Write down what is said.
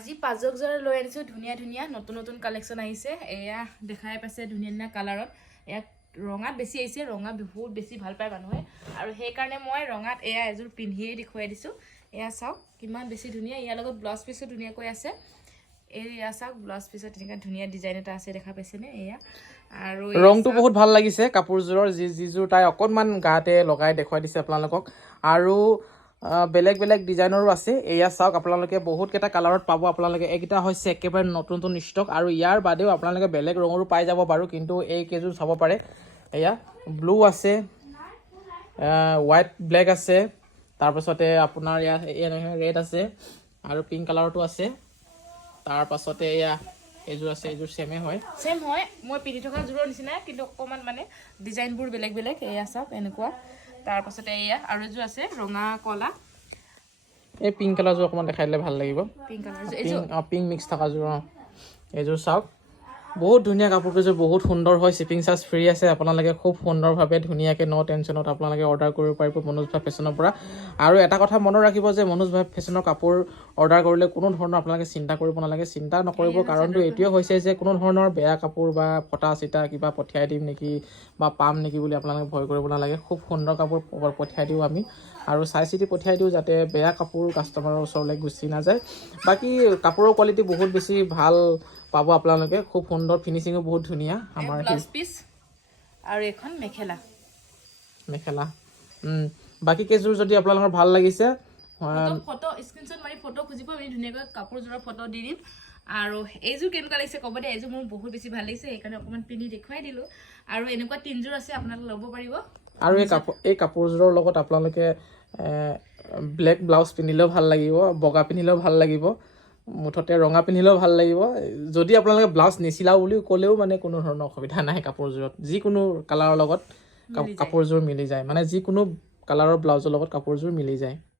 আজি পাজক জৰা লৈ আনিছো ধুনিয়া ধুনিয়া নতুন নতুন কালেকশন আহিছে এয়া দেখাই পাইছে ধুনিয়া ধুনিয়া কালাৰত এয়া ৰঙাত বেছি আহিছে ৰঙা বহুত বেছি ভাল পায় মানুহে আৰু সেই কাৰণে মই ৰঙাত এয়া এজোৰ পিন্ধিয়ে দেখুৱাই দিছো এয়া চাওক কিমান বেছি ধুনিয়া ইয়াৰ লগত ব্লাউজ পিসও ধুনিয়া কৈ আছে এয়া চাওক ব্লাউজ পিসত তেনেকা ধুনিয়া ডিজাইন এটা আছে দেখা পাইছে নে এয়া আৰু ৰংটো বহুত ভাল লাগিছে কাপোৰজোৰৰ যিজোৰ তাই অকনমান গাতে লগাই দেখুৱাই দিছে আপোনালোকক আৰু বেলেগ বেলেগ ডিজাইনৰো আছে এয়া চাওক আপোনালোকে বহুত কেইটা কালাৰত পাব আপোনালোকে এইকেইটা হৈছে একেবাৰে নতুন নতুন ষ্টক আৰু ইয়াৰ বাদেও আপোনালোকে বেলেগ ৰঙৰো পাই যাব বাৰু কিন্তু এই কেইযোৰ চাব পাৰে এয়া ব্লু আছে হোৱাইট ব্লেক আছে তাৰপাছতে আপোনাৰ ইয়াত ৰেড আছে আৰু পিংক কালাৰটো আছে তাৰপাছতে এয়া এইযোৰ আছে এইযোৰ সেম হয় মই পিন্ধি থকা জোৰৰ নিচিনা কিন্তু অকমান মানে ডিজাইনবোৰ বেলেগ বেলেগ এয়া চাওক এনেকুৱা তাৰ পাছতে এয়া আৰু এযোৰ আছে ৰঙা কলা এই পিংক কালাৰযোৰ অকমান দেখাই দিলে ভাল লাগিব পিংক কালাৰ পিংক মিক্স থকা যোৰ এইযোৰ চাওক বহুত ধুনীয়া কাপোৰ কেইযোৰ বহুত সুন্দৰ হয় শিপিং চাৰ্জ ফ্ৰী আছে আপোনালোকে খুব সুন্দৰভাৱে ধুনীয়াকৈ ন টেনশ্যনত আপোনালোকে অৰ্ডাৰ কৰিব পাৰিব মনোজ ভাই ফেশ্বনৰ পৰা আৰু এটা কথা মনত ৰাখিব যে মনোজ ভাই ফেশ্বনৰ কাপোৰ অৰ্ডাৰ কৰিলে কোনো ধৰণৰ আপোনালোকে চিন্তা কৰিব নালাগে চিন্তা নকৰিব কাৰণটো এইটোৱে হৈছে যে কোনো ধৰণৰ বেয়া কাপোৰ বা ফটা চিটা কিবা পঠিয়াই দিম নেকি বা পাম নেকি বুলি আপোনালোকে ভয় কৰিব নালাগে খুব সুন্দৰ কাপোৰ পঠিয়াই দিওঁ আমি আৰু চাই চিতি পঠিয়াই দিওঁ যাতে বেয়া কাপোৰ কাষ্টমাৰৰ ওচৰলৈ গুচি নাযায় বাকী কাপোৰৰ কোৱালিটি বহুত বেছি ভাল পাব আপোনালোকে খুব সুন্দৰ ফিনিচিংও বহুত ধুনীয়া আমাৰ ব্লাউজ পিস আৰু এখন মেখেলা বাকি কেইযোৰ যদি আপোনালোকৰ ভাল লাগিছে ফটো স্ক্ৰিনশ্বট মাৰি ফটো খুজিব আমি ধুনীয়াকৈ কাপোৰযোৰৰ ফটো দি দিম আৰু এইযোৰ কেনেকুৱা লাগিছে ক'ব দে এইযোৰ মোৰ বহুত বেছি ভাল লাগিছে সেইকাৰণে অকমান পিন্ধি দেখুৱাই দিলো আৰু এনেকুৱা তিনযোৰ আছে আপোনালোকে ল'ব পাৰিব আৰু এই কাপোৰযোৰৰ লগত আপোনালোকে ব্লেক ব্লাউজ পিন্ধিলেও ভাল লাগিব বগা পিন্ধিলেও ভাল লাগিব মুঠতে ৰঙা পিন্ধিলেও ভাল লাগিব যদি আপোনালোকে ব্লাউজ নিচিলাও বুলি ক'লেও মানে কোনো ধৰণৰ অসুবিধা নাই কাপোৰযোৰত যিকোনো কালাৰৰ লগত কাপোৰযোৰ মিলি যায় মানে যিকোনো কালাৰৰ ব্লাউজৰ লগত কাপোৰযোৰ মিলি যায়